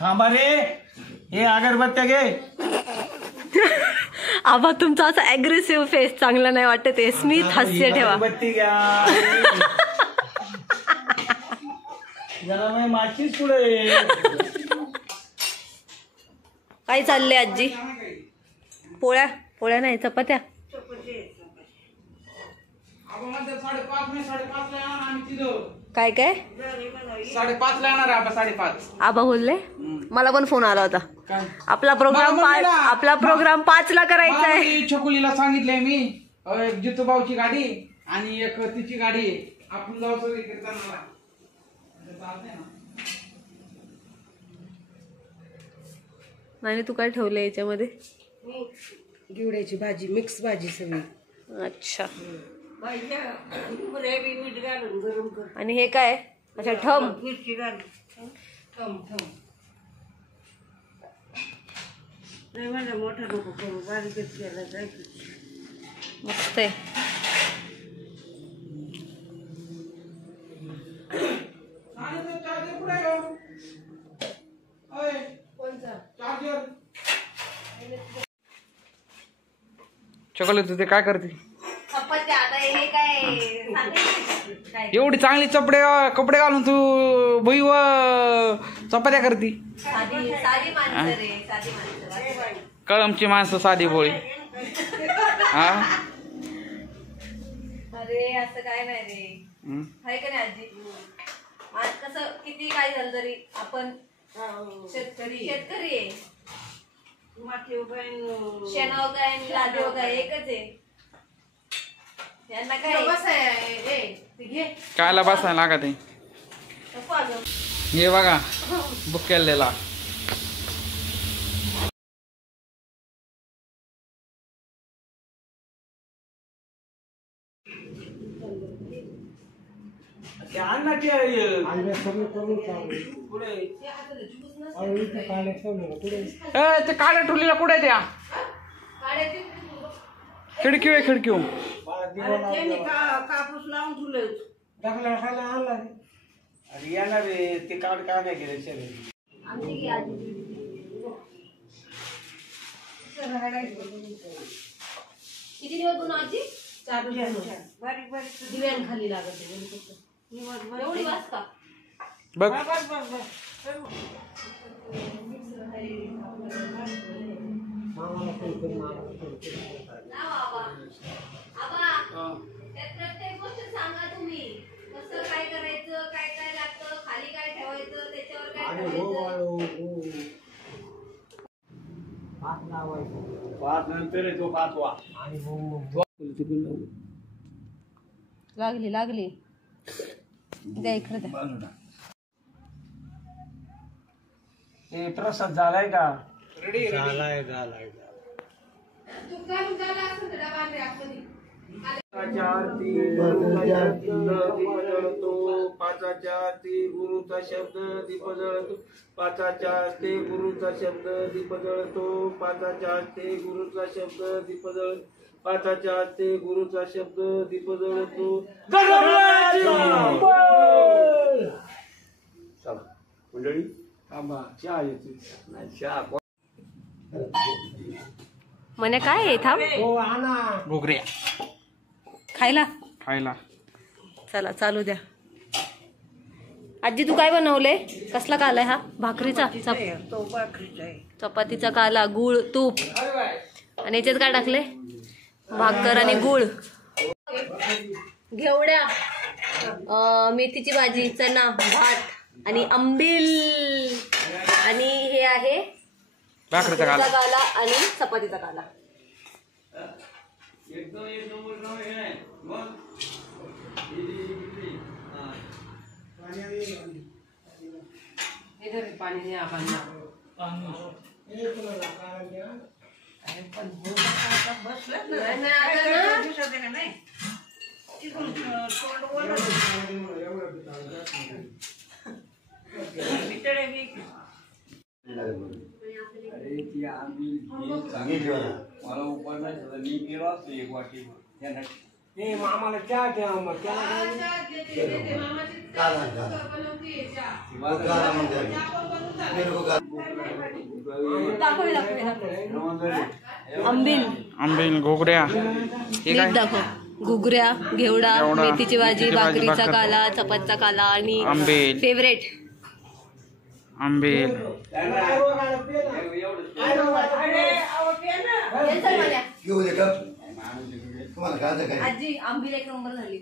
थांबा रे, हे अगरबत्त्या घे. आबा तुमचा असा अग्रेसिव्ह फेस चांगला नाही वाटत आहे. स्मित हास्य ठेवा. अगरबत्ती घ्या. जरा मी माचीच पुढे. काय चाललंय आजी? पोळ्या पोळ्या नाही चपात्या. काय काय 5:30 ला येणार आहे. 5:30 आबा बोलले. मला पण फोन आला होता. आपला प्रोग्राम 5 ला करायचा आहे. छकुलीला सांगितलंय मी, जितूभाऊची गाडी आणि एक तिची गाडी आहे. आपण जाऊ सगळी कीर्तनाला. नाही तू काय ठेवलंय याच्यामध्ये? गिवड्याची भाजी, मिक्स भाजी सगळी. अच्छा. आणि हे काय? अच्छा ठम. मोठा नको करू, बारीकच केला जायचं. मस्त आहे. छकुली तू ते काय करते? चपात्या. आता हे काय एवढी चांगली कपडे घालून तू भुई व चपात्या करती? साधी माणसं रे, साधी माणसं. कळमची माणसं साधी भोळी. हा अरे असं काय नाही रे. आहे का नाही आजी? आज कसं किती काय झालं तरी आपण शेतकरी आहे. शेणाव काय लादेव काय एकच आहे. यांना काय कायला बसायला लागत आहे. हे बघा बुक केलेला. ते काड्या टुलीला कुठे त्या खिडकी आहे खिडकी. कापूस लावून ठेवलं. येणार रे ते कार्ड काय नाही केलं. किती दिवस बनव आजी? 4 दिवस. बारीक बारीक दिव्यान खाली लागत. एवढी वास का? बघ प्रत्येक गोष्ट सांगा तुम्ही. कसं काय करायचं, काय काय लागतं, खाली काय ठेवायचं, त्याच्यावर काय लागली द्या इकडे द्या. हे प्रसाद झालाय का? झालाय. पाचाच्या आरती गुरुचा शब्द दीप जळतो. पाचाच्या हस्ते गुरुचा शब्द दीप जळतो. पाचाच्या हस्ते गुरुचा शब्द दीप जळतो. पाचाच्या हस्ते गुरुचा शब्द दीप जळतो. मंडळी चहा येते. म्हणे काय आहे थांब. घोगऱ्या खायला चला चालू द्या. आजी तू काय बनवले? कसला काला आहे हा? भाकरीचा चपातीचा काला, गुळ तूप आणि याच्यात काय टाकले? भाकर आणि गुळ. घेवड्या, मेथीची भाजी, चना, भात आणि आंबील. आणि हे आहे भाकरीचा काला आणि चपातीचा काला. पाणी मला उपाय नाही मी गेलो असतो एक वाटी. मामाला चहा द्या मग त्याला आंबील घोगऱ्या मीठ दाखव. घुगऱ्या, घेवडा, मेथीची भाजी, भाकरीचा काला, चपातचा काला आणि आंबील फेवरेट आंबील आजी आंबील एक नंबर झाली.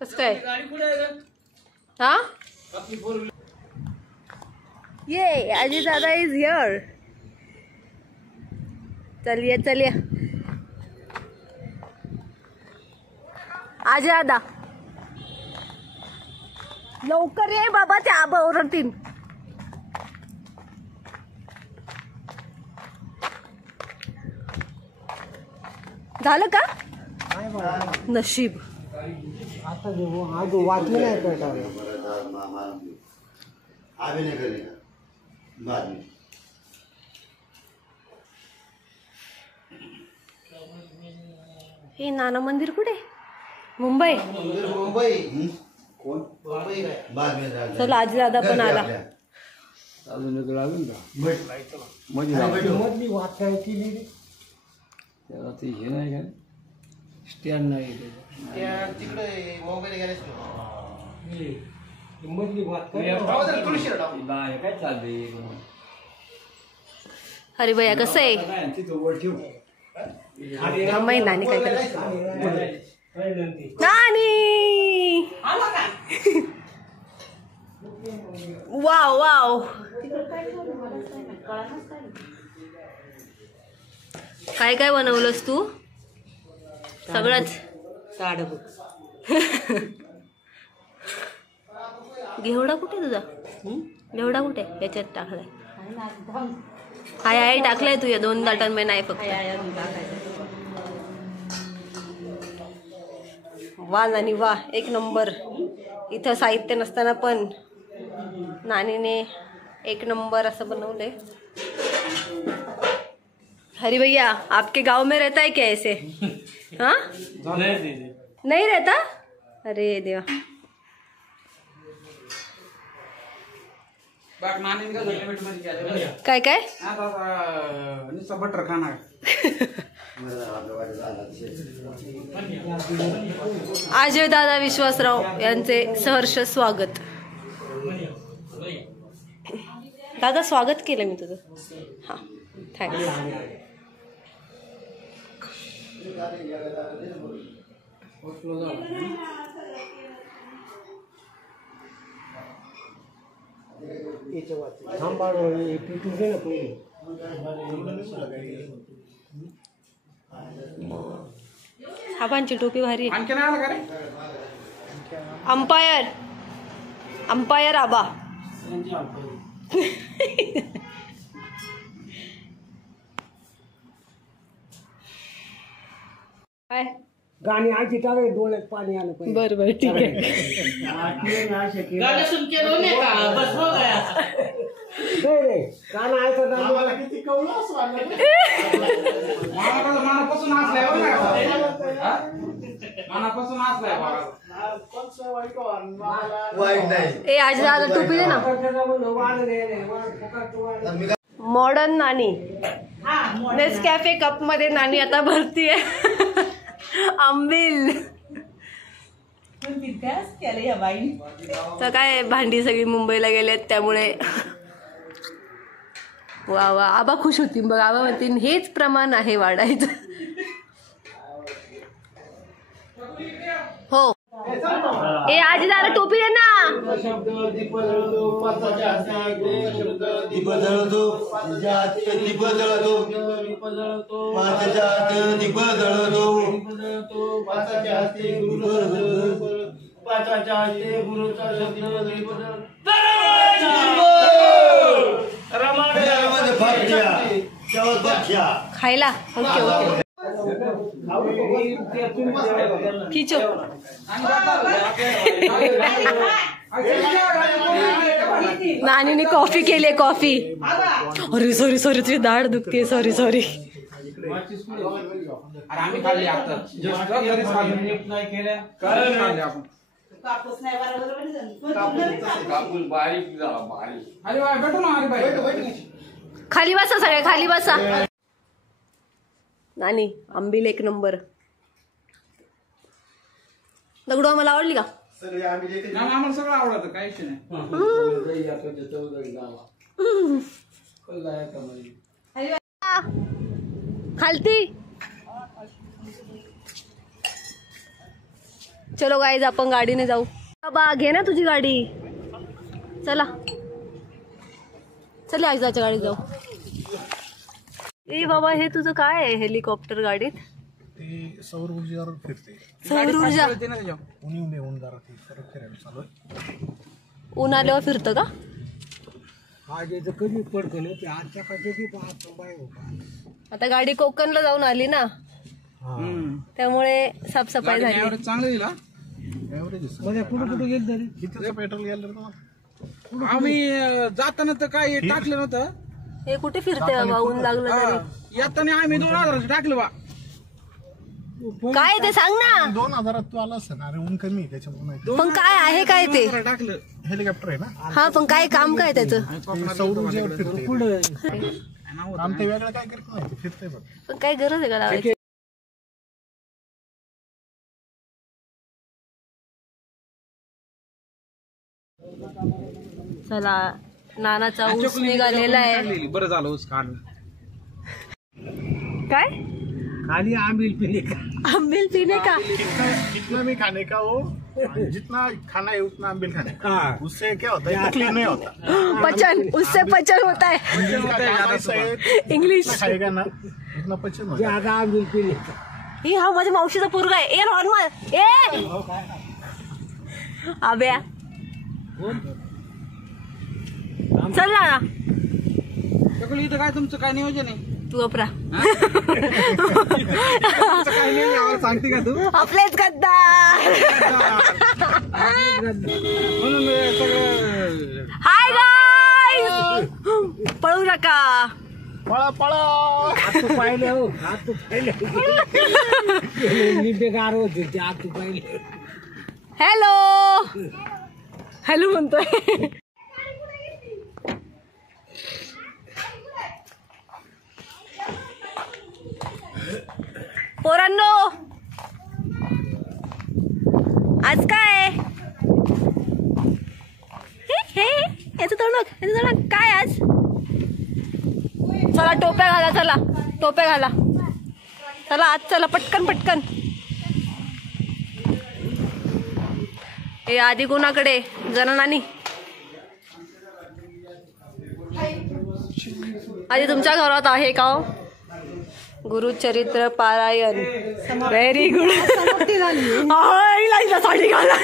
कसं काय हा ये आजी दादा इज हियर. चलिए चलिए आजी दादा लवकर ये बाबा, त्या आबा ओरडतील. झालं का नशीब. आता वाचलं नाही हे नाना मंदिर कुठे? मुंबई. चला आजी दादा पण आला. मधली वाट काय केली त्याला ते हे नाही का स्टँड नाही तिकडे मोबाईल मधली वाट काय चालते. अरे भैया कसं आहे माहिती नानी काय करायचं. नानी वाव वाव काय काय बनवलंस तू? सगळंच घेवडा कुठे तुझा? घेवडा कुठे? याच्यात टाकलाय. हाय हाय टाकलाय तुझ्या 2 ताटांमध्ये नाही फक्त. वा नानी वा एक नंबर. इथं साहित्य नसताना पण नानीने एक नंबर असं बनवलंय. हरी भैया आपके गांव में रहता है क्या ऐसे? हाँ नहीं रहता. अरे देवा. काय काय बटर खाणार. अजय दादा विश्वासराव यांचे सहर्ष स्वागत. दादा स्वागत केलं मी तुझं. हा थँक्स. आबांची टोपी भारी. आणखी नाही आला का रे? अंपायर अंपायर आबा. काय गाणी आजी टाकाय डोळ्यात पाणी आलं पाहिजे. बरं बरं ठीक आहे. गाणं ऐकत मला किती कवलं असं मनापासून हसलाय मनापासून हसलाय. ए आज दादा टोपी दे ना. मॉडर्न नानी नेसकॅफे कप मध्ये नानी आता भरतीये आंबील. तर काय भांडी सगळी मुंबईला गेलेत त्यामुळे. वा वा आबा खुश होतील बघ. आबा म्हणतील हेच प्रमाण आहे वाढायचं. हो ए आजी दादा टोपी दे ना. शब्द दीप जळतो पाचाच्या हाती दीप जळतो दीप जळतो दीप जळतो पाचाच्या हाती दीप जळतो पाचाच्या हाती गुरु पाचाच्या हाती गुरुचा शब्द दीप खायला. ओके ओके खिचो नानीने कॉफी केली कॉफी. अरे सॉरी सॉरी तुझी दाढ दुखते. Sorry sorry. अरे आम्ही खाल्ली आता जस्ट घरीच खाल्ली नाही केल्या खाल्ली आपण. कापूस नाही बरोबर कापूस बारीक झाला बारीक. अरे बाय भेटू ना. अरे बाय खाली बसा सगळे खाली बसा. नानी आंबील एक नंबर. दगडू आम्हाला आवडली का? नाही आम्हाला सगळं आवडतं काही विषय नाही. खालती. चलो गाईज आपण गाडीने जाऊ. बाबा घे ना तुझी गाडी. चला चला आईजाच्या गाडीत जाऊ. ए बाबा हे तुझं काय आहे हेलिकॉप्टर गाडीत? ती सौर ऊर्जेवर फिरते. सौर ऊर्जा. ऊन जरा फिरायला चालू आहे. ऊन आल्यावर फिरतं का? कमी पडतं ना ते आजच्या कधी आता गाडी कोकणला जाऊन आली ना त्यामुळे साफसफाई झाली. चांगलं दिला. म्हणजे कुठं कुठं गेलं तरी कितीचं पेट्रोल गेलं तर आम्ही जाताना तर काय टाकलं नव्हतं. हे कुठे फिरते बाबा ऊन लागलं तरी. येताना आम्ही 2000 टाकलं बा. काय ते सांग ना. 2000 तू आला असं ना. अरे ऊन कमी आहे त्याच्यामुळे. पण काय आहे काय ते? टाकलं. हेलिकॉप्टर आहे ना. हा पण काय काम काय त्याचं? ते सौर ऊर्जेवर फिरते. काम ते वेगळं काय करत नाही. फिरते बघ. पण काय गरज आहे का लावायची? चला नानाचा ऊस निघालेला आहे. बरं झालं ऊस काढलं. काय खाली आंबील पीने का. आंबील पीने का? कितना भी खाने का हो जितना खाना है उतना आंबील खाने का. उससे क्या होता है तकलीफ नहीं होता. पचन. उससे पचन होता है. इंग्लिश खाएगा ना उतना पचन होता है. आंबील पीने ही हा माझ्या मावशीचा पोरगा आहे. ए नॉर्मल ए आब्या चल ना. इथं काय तुमचं काय नियोजन आहे? तू अपरा काय नाही सांगते का तू? आपलेच गद्दार. म्हणून सगळं. हाय गाईज पळू नका. पळा पळा. तू पाहिले हो. हात तू पाहिले मी बेकार होते ते. हात तू पाहिले. हॅलो हॅलो म्हणतोय. पोरांनो आज काय याचं तोंड काय आज? चला टोप्या घाला. चला टोप्या घाला. चला आज चला पटकन पटकन. हे आधी कोणाकडे जनानी आधी तुमच्या घरात आहे का हो? गुरुचरित्र पारायण. Very good. साडी घाला.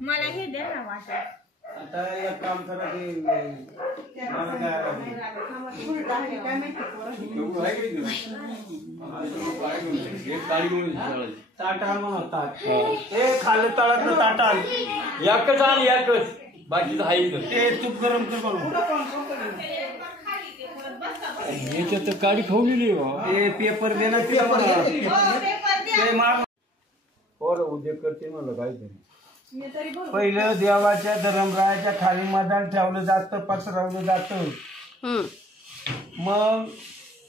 मला हे दे ना वाटा. आता एक काम करा की ताट आण म्हणा. ताट ए खाली तळात ना ताट आण. एकच आण एकच बाकीचं आहे इथं. ते तूप गरम कर म्हणून. याच्यात तर काडी खवलेली ते पेपर दे ना. पेपर ते मार. उद्या करते मला काहीतरी. पहिलं देवाच्या धर्मरायाच्या खाली मैदान ठेवलं जातं. पसरवलं जातं. मग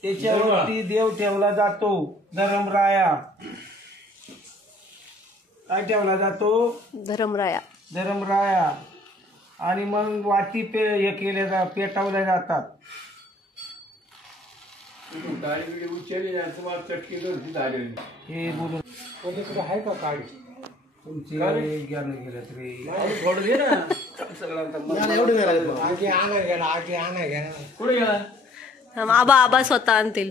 त्याच्यावरती देव ठेवला जातो. धर्मराया काय ठेवला जातो? धर्मराया. धर्मराया. आणि मग वाती हे केल्या पेटवल्या जातात. काडी उचलली तुम्हाला चटकी करते झालेली. हे बोलून तुझ्याकडे आहे का काढ? तुमची ज्ञान गेलं तरी थोडं दे ना. आगे आणा गेला. आगे आणा गेला. कुठे गेला? आबा आबा स्वतः आणतील.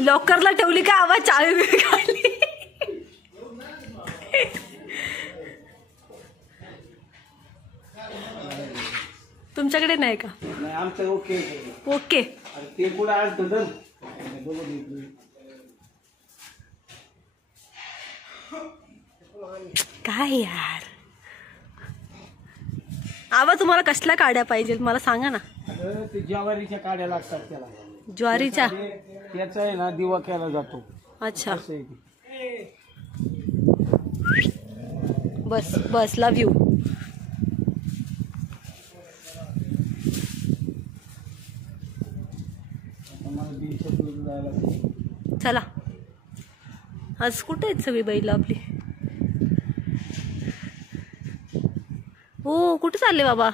लॉकरला ठेवली का आबा? चावी काढली. तुमच्याकडे नाही का? नाही आमचं ओके. ओके. अरे ते कुठं आणतं तर काय यार आबा, तुम्हाला कसल्या काड्या पाहिजे मला सांगा ना. ते ज्वारीच्या काड्या लागतात त्याला. ज्वारीच्या? त्याचा आहे ना दिवा केला जातो. अच्छा. असं आहे ते. बस बस लव यू. चला आज कुठे आहेत सगळी बैल आपली? हो कुठे चालले बाबा?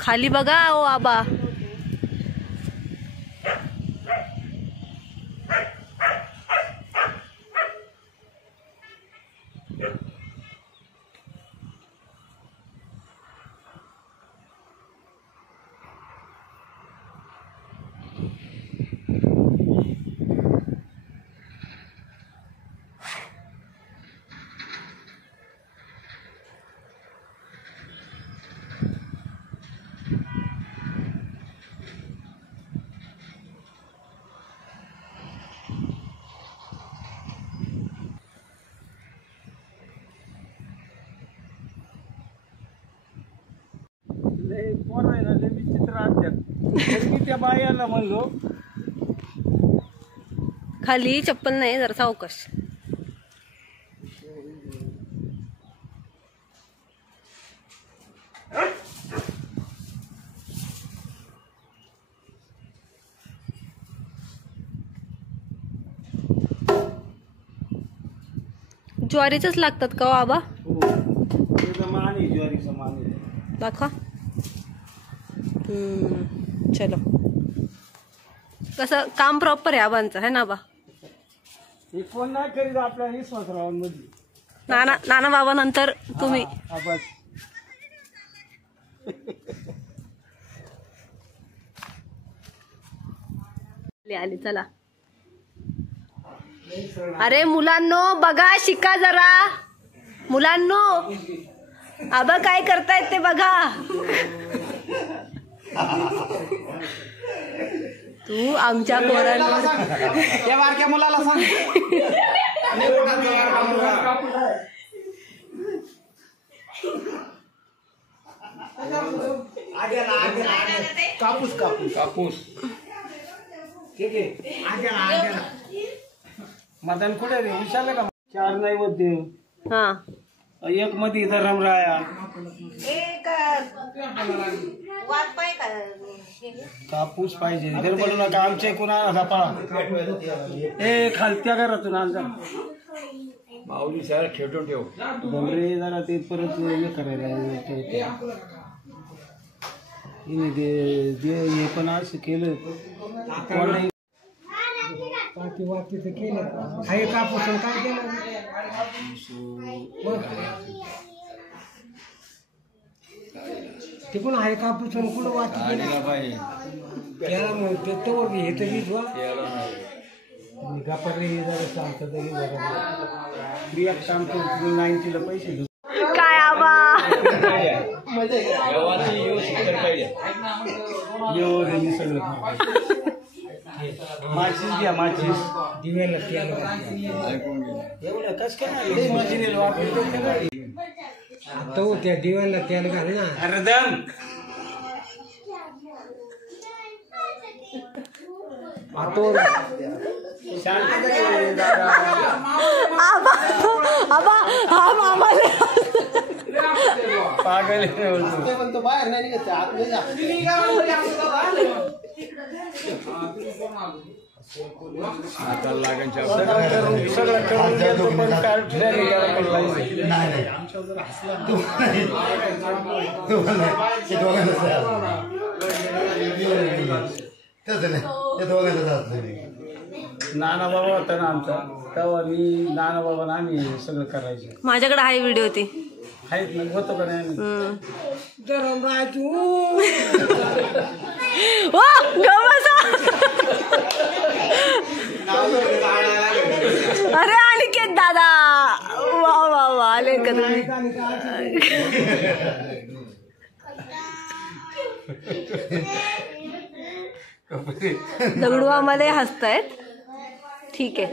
खाली बघा ओ आबा. पोरं आहे ना लय विचित्र आणतात. मी त्या बायाला म्हणलो खाली चप्पल नाही, जरा सावकाश. ज्वारीचंच लागतात का आबा? त्याचा मान आहे, ज्वारीचा मान आहे. दाखवा. चलो. कसं काम प्रॉपर आहे आबांचं है ना आबा? हे कोण नाही करीत आपल्या विश्वासरावांमध्ये. नाना बाबा नंतर तुम्ही. बस आली चला. अरे मुलांनो बघा, शिका जरा. मुलांनो आबा काय करतायत ते बघा. तू आमच्या पोरांना त्या बारक्या मुलाला सांग. कापूस कापूस कापूस ठीक आहे. मदन कुठे रे? विचारलं का? 4 नैवेद्य. हा एक मध्ये धरम राया. कापूस पाहिजे. गडबडू नका. आमचे कुणाला पळा. ए खालत्या घरातून आणजा. माऊली शाळा खेटून ठेव. डोंगरे जरा ते परत हे करायला हे पण असं केलं. बाकी वाकीचं केलं. हाय कापूस काय केलं? ते कोण आहे कापूस कुठं वाकी गाडीला पाहिजे. त्याला म्हणते तोवर हे तर विधवा काम करतो 90ला पैसे घेऊ. काय आबा? देवाची व्यवस्थित कर पाहिजे. माचीस घ्या. माचीस दिव्याला तेल ऐकून घे. एवढं कस काय मशिनीला वापरतो का? तो त्या दिव्याला तेल घाल ना. अरे दम. आबा हा मामाले पागल आता लागेल सगळं करून देतो पण काय ट्रेनिंग नाना बाबा होता ना आमचा, तेव्हा मी नाना बाबा आम्ही सगळं करायचं. माझ्याकडे आहे व्हिडिओ ती. आहेत ना, होतो का नाही? अरे अनिकेत दादा वा वा वा आले का तुम्ही? दगडू आम्हाला हसतायत. ठीक आहे.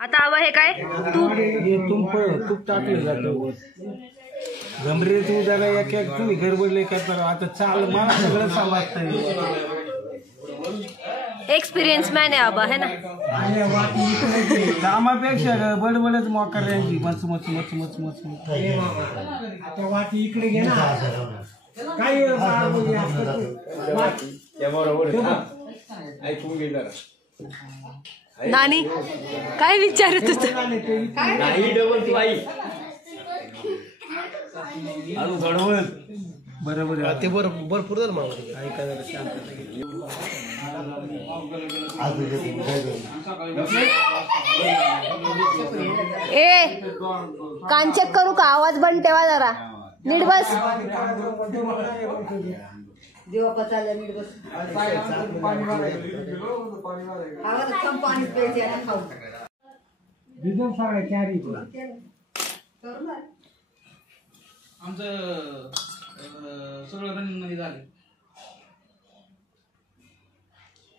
आता आवा हे काय तूप तूप टाकलं जातं गमरे तू जरा एक एक तुम्ही गडबडले करता. आता चाल मला सगळं समजतंय. एक्सपिरियन्स मॅन आहे आबा है ना. कामापेक्षा बडबडच मोकार यांची much much much much much. आता वाटी इकडे घे ना. काय ऐकून घे जरा. नानी काय विचारत होत? नाही डबल ती बाई अजून घडवळ बरोबर ते भरपूर झालं मामा. ऐका जरा शांतता घे. ए कान चेक करू का? आवाज बंद ठेवा जरा. नीट बस. आमचं सगळं रनिंग मध्ये झालं.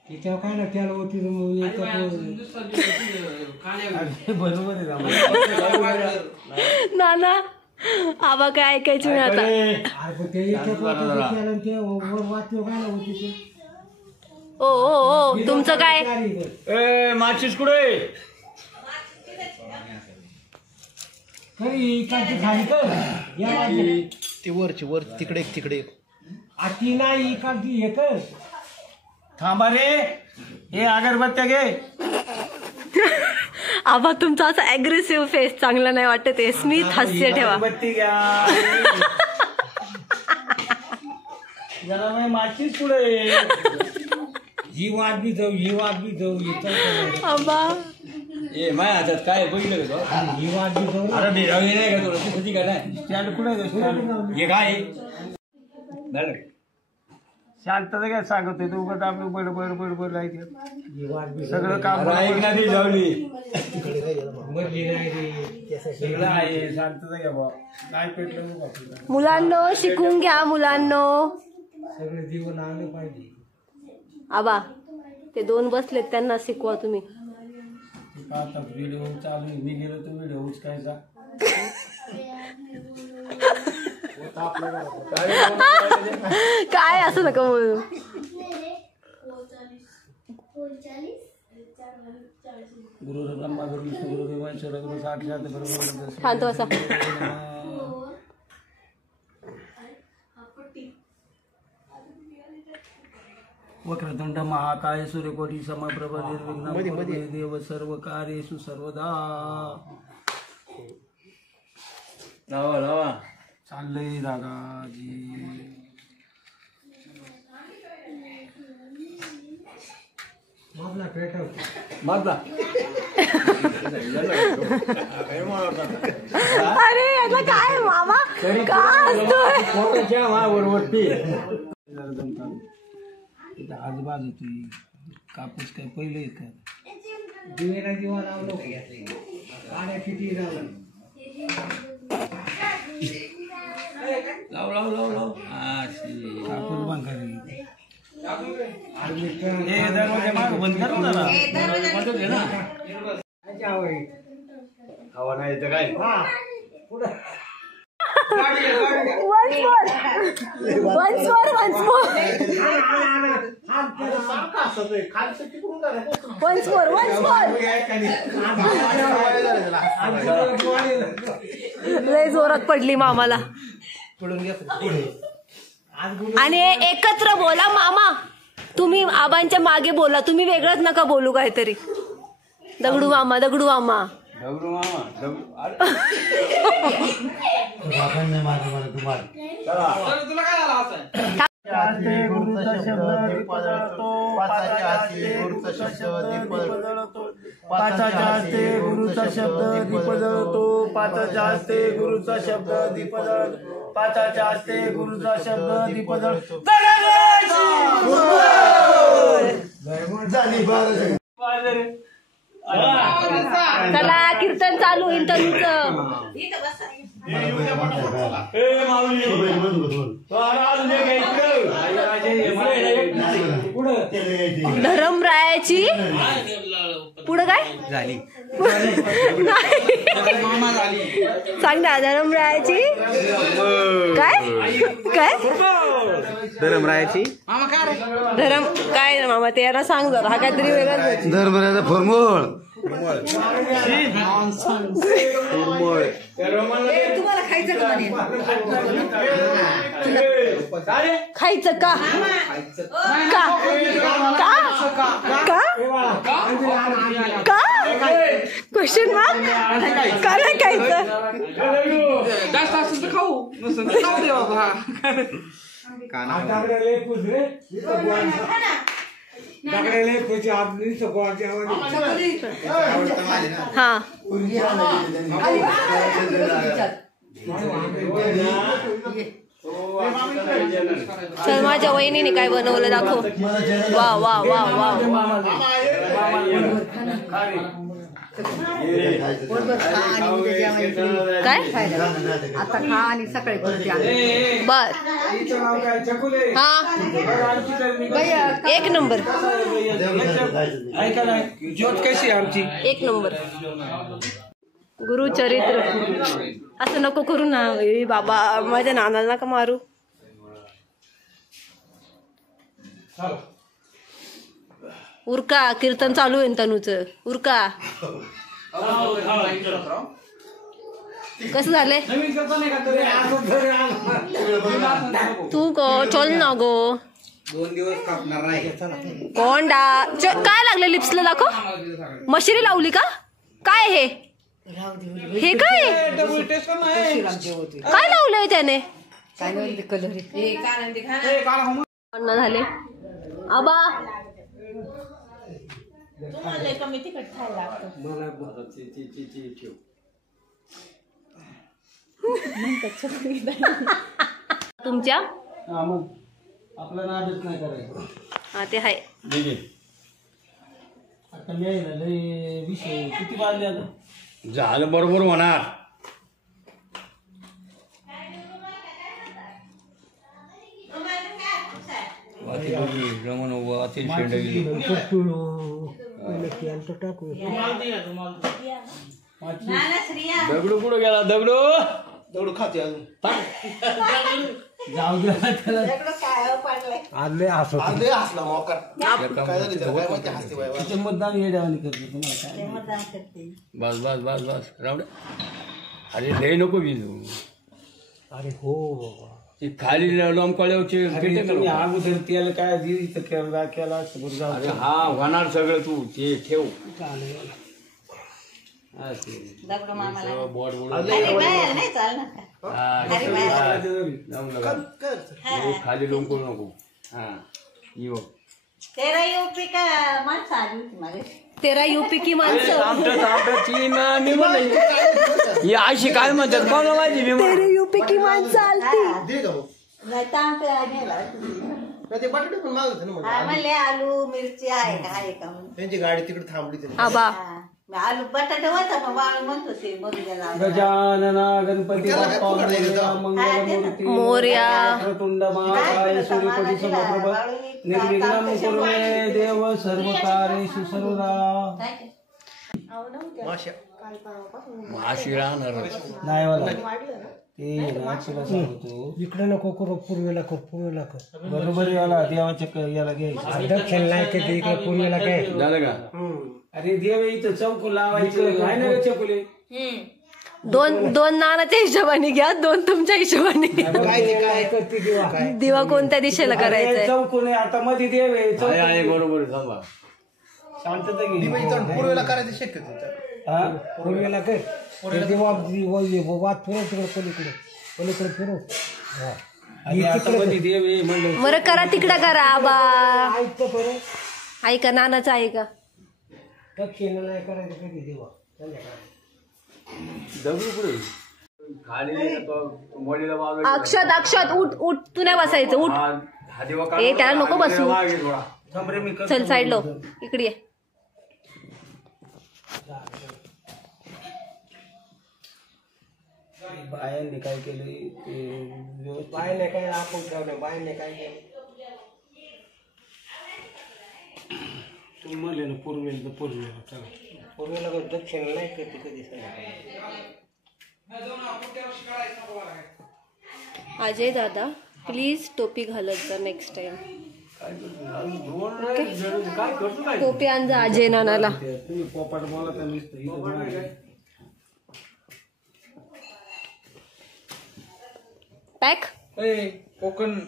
त्याच्यावर काय ना त्याला होती बरोबर आहे. नाना आबा काय ऐकायचं मी आता. ओ ओ ओ तुमचं काय? माचीस कुठे? ती वरची वर तिकडे तिकडे आती नाही इकडची हे कर. थांबा रे. हे अगरबत्त्या घे. आबा तुमचा असा अग्रेसिव्ह फेस चांगला नाही वाटत आहे. स्मित हास्य ठेवा. अगरबत्ती घ्या. जरा नाही माचीच पुढे. ही वाट बी जाऊ ही वाट बी जाऊ. आबा ए माय हातात काय बघितलं का? ही वाट बी जाऊ. अरे बिरावी नाही का तुला? तुझी काय नाही? स्टँड कुठे? हे काय शांतता काय सांगतोय तू उगाच आपलं बडबड बडबड राहायचं. सगळं काम ऐक ना ती जावली सगळं आहे. शांतता घ्या बा. काय पेटलं मुलांनो शिकून घ्या मुलांनो. सगळं जीवन आलं पाहिजे. आबा ते दोन बसलेत त्यांना शिकवा तुम्ही. आता व्हिडिओ चालू आहे. मी गेलो तर व्हिडिओ उचकायचा. काय असं नका बोलू. गुरु ब्रह्मा गुरु विष्णू गुरु देव महेश्वर गुरु साक्षात ब्रह्म. शांत बसा. वक्रतुंड महाकाय सूर्यकोटी समप्रभ निर्विघ्न देव सर्व कार्येषु सर्वदा. लावा लावा चाललंय दादाजी. मारला अरे याला काय मामा काय असतोय? फोटोच्या मावरती आजूबाजू ती कापूस काय पहिले येत काय दिवेला दिवा लावलो पाण्या किती लावलं. लाव लाव लाव लाव कापूस बंद करी. दरवाजा माग बंद कर ना. हवा नाही तर काय Once more. लय जोरात पडली मामाला. आणि एकत्र बोला मामा. तुम्ही आबांच्या मागे बोला. तुम्ही वेगळंच नका बोलू काहीतरी. दगडू मामा दगडू मामा. दगडू मामा तुला काय झालं असं? गुरुचा शब्द दीपजळतो. पाचाच्या हस्ते गुरुचा शब्द दीपजळतो. पाचाच्या हस्ते गुरुचा शब्द दीपजळतो. पाचाच्या हस्ते गुरुचा शब्द दीपजळतो. पाचाच्या हस्ते गुरुचा शब्द दीपजळतो. झाली चला कीर्तन चालू इंटरव्ह्यूचं. धरमरायाची पुढं काय झाली सांग ना. धरमरायाची काय काय धरमरायाची धरम काय ना मामा ते याला सांग जरा. हा काहीतरी वेगळाच. धर्मरायाचा फॉर्मोळ तुम्हाला खायचं का म्हणे? खायचं का का का का का क्वेश्चन मार्क का नाही खायचं. जास्त असेल तर खाऊ नसेल तर खाऊ दे बाबा. हा चल माझ्या वहिनीने काय बनवलं दाखव. वा वा वा वा काय आता खा आणि सकाळी बर. हा एक नंबर ज्योत कशी आहे आमची? एक नंबर. गुरुचरित्र असं नको करू ना ए बाबा. माझ्या नानाला नका मारू. उरका कीर्तन चालू आहे तनूचं. उरका. कसं झालंय तू चल ना गो. 2 दिवस कापणार नाही. कोंडा काय लागलं लिप्सला दाखव. मशिरी लावली का काय हे हे काय काय लावलंय त्याने. अन्न झाले आबा. तुम्हाला कमी तिखट खायला लागतं. तुमच्या आपला नादच नाही करायचं. हा ते आहे. आता लिहायला लय विषय किती वाजले आता. झालं बरोबर होणार. दगडू कुठं गेला? दगडू दगडू खाते अजून जाऊ द्या त्याला. हसला मोकार. काय झालं त्याला? काय माहिती हसते बाय. तिचे मतदान येड्यावानी करते तुम्हाला काय. बस बस बस बस राहू दे. अरे लय नको भिजू. अरे हो ती खाली लोंबकळ्यावरची पेटे तुम्ही अगोदर त्याला काय इथं केला असतं बरं. जाऊ अरे हा होणार सगळं. तू ते ठेव. दगडू मामाला बोट नाही चालणार खाली लोंबकळू नको. हा येऊ. तेरा यूपी का माणसं आली होती माझी. तेरा यूपी की माणसं. ही अशी काय म्हणतात कोणा माझी मी तेरे यूपी की माणसं आलती. दे का भाऊ? नाही तांबे नेला. नाही, ते बटाटे पण मागत ना. हा म्हणले आलू मिरची आहे का म्हणून. त्यांची गाडी तिकडे थांबली तरी. आबा हा. मी आलू बटाटे होता पण वाळ म्हणत होते मधुऱ्याला. गजानना गणपती बाप्पा मंगलमूर्ती मोरया. वक्रतुंड महाकाय सूर्यकोटी समप्रभ निर्विघ्नं कुरु मे देव सर्व कार्येषु सर्वदा. माश्या. अशी राहणारच. नाही वाला ते नाचला सांगतो इकडे नको करू पूर्वेला कर पूर्वेला कर. बरोबर याला देवाच्या याला घ्यायचं. दक्षिण नाही ते इकडे पूर्वेला काय. झालं का? अरे देव इथं चौक लावायचं आहे ना रे चकुले. दोन नानाच्या हिशोबाने घ्या. 2 तुमच्या हिशोबाने. काय दिवा कोणत्या दिशेला करायचा. चौक नाही आता मध्ये देव आहे. चौक आहे बरोबर आहे. थांबा. शांतता घे. पूर्वेला करायचं शक्य होतं. हा पूर्वेला काय वाद फिरव तिकडे पलीकडे पलीकडे फिरव. आणि आता मध्ये देव आहे म्हणलं. बरं करा तिकडं करा आबा. ऐकतो बरं. ऐका नानाचं ऐका. दक्षिण नाही करायचं कधी देवा. दगडू पुढे खाली मोडीला बाजू. अक्षत अक्षत उठ उठ. तू नाही बसायचं उठ. हा देवा ए त्याला नको बसू. मागे थोडा. थांब रे मी करतो. चल साईड लो इकडे ये. बायांनी काय केले ते व्यवस्थित बायने काय आपण ठेवलं बायने काय केलं तुम्ही म्हणले ना पूर्वेला तर पूर्वेला चला पूर्वीला दक्षिण नाही करते कधी संध्याकाळी अजय दादा प्लीज टोपी घालत जा नेक्स्ट टाइम. टोपी आण जा अजय नानाला. तुम्ही पोपाट बोला तर नुसतं pack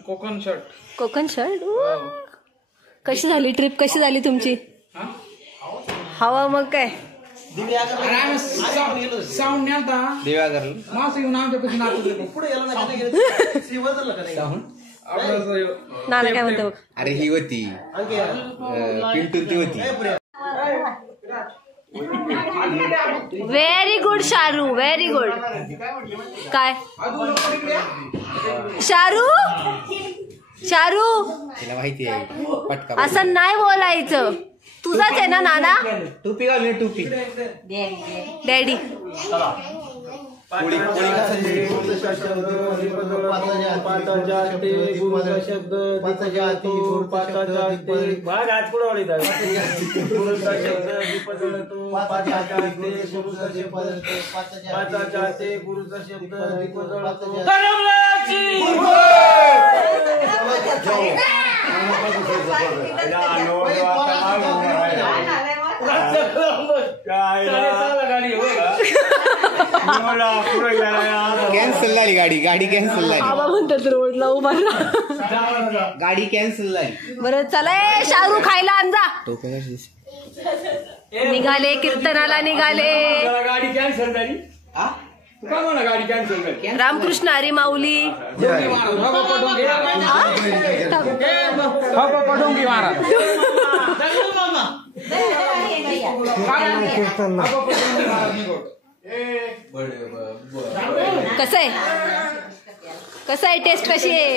Konkan shirt. Konkan shirt. कशी झाली ट्रिप? कशी झाली तुमची? हवा मग काय साऊंड न्यालता मास येऊन आमच्यापाशी नाचत पुढे गेला ना श्रीवर्धनला का नाही नाना काय म्हणतो बघ. अरे ही होती पिंटू ती होती. Very good शारू, very good. काय शारू शारू तिला माहिती आहे पटका असं नाही बोलायचं. तुझाच आहे ना नाना? टोपी घाल टोपी डॅडी. कॅन्सल झाली गाडी कॅन्सल झाली. बाबा म्हणतात रोडला उभा राहा. गाडी कॅन्सल झाली. बरं चला शारू खायला आणजा. टोपी कशी निघाले कीर्तनाला निघाले. गाडी कॅन्सल झाली. का म्हणा गाडी कॅन्सल झाली? रामकृष्ण हरी माऊली. पडोंगी महाराज. कसं आहे? कसं आहे? टेस्ट कशी आहे?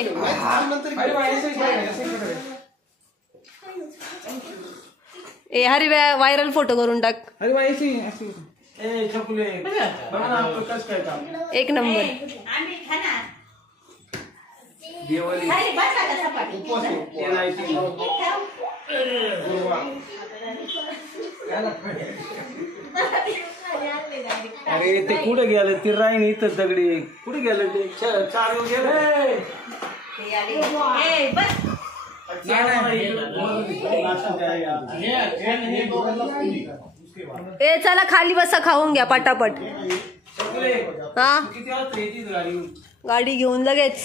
ए हरी व्हायरल फोटो करून टाक. एक नंबर. अरे ते कुठे गेलं? ते राहीन इथं दगडी कुठे गेलं? ते चालू गेलं. ए चला खाली बसा, खाऊन घ्या पटापट. हा गाडी घेऊन लगेच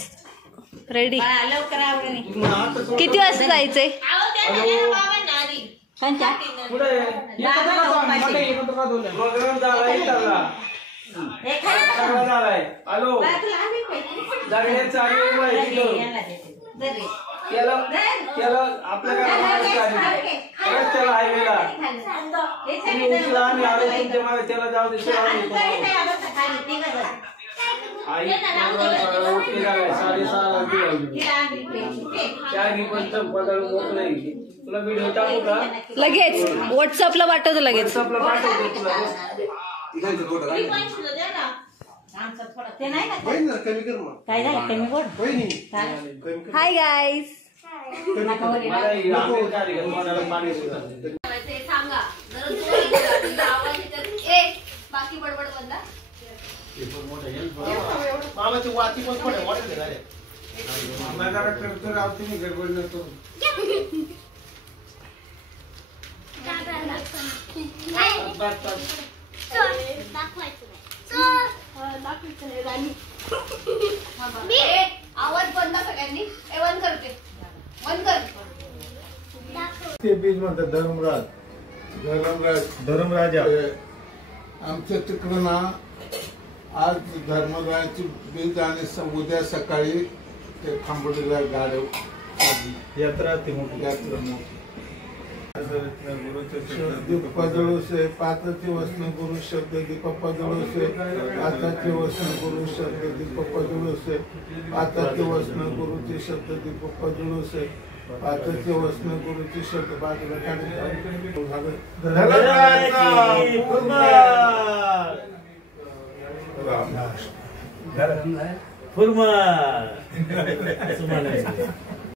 रेडी. किती वाजता जायचंय? हॅलो आपल्या त्याला हायवेला आम्ही आलो तुमच्या मागे त्याला जाऊ दे. तुला व्हिडिओ टाकू का? लगेच व्हॉट्सअपला पाठवतो. लगेच हाय गाईज. बाकी बडबड बंद. मामाची वाती पण थोड्या वाटत झाल्या. करतो राव तुम्ही गडबड नसतो. आवाज बंद सगळ्यांनी. बंद करते. बंद कर. ते बीज म्हणतात धर्मराजा. आमच्या तिकडं ना आज धर्मराजाची बीज आणि उद्या सकाळी ते खांबोडीला गाडी यात्रा ती मोठी यात्रा मोठी. दीपजळू से पाताची वसन गुरु शब्द दीपजळू से पाताची वसन गुरु शब्द दीपजळू से पाताची वसन गुरुचे शब्द दीपजळू से पाताची वसन गुरुचे शब्द बाजूला फुरमा असं म्हणायचं.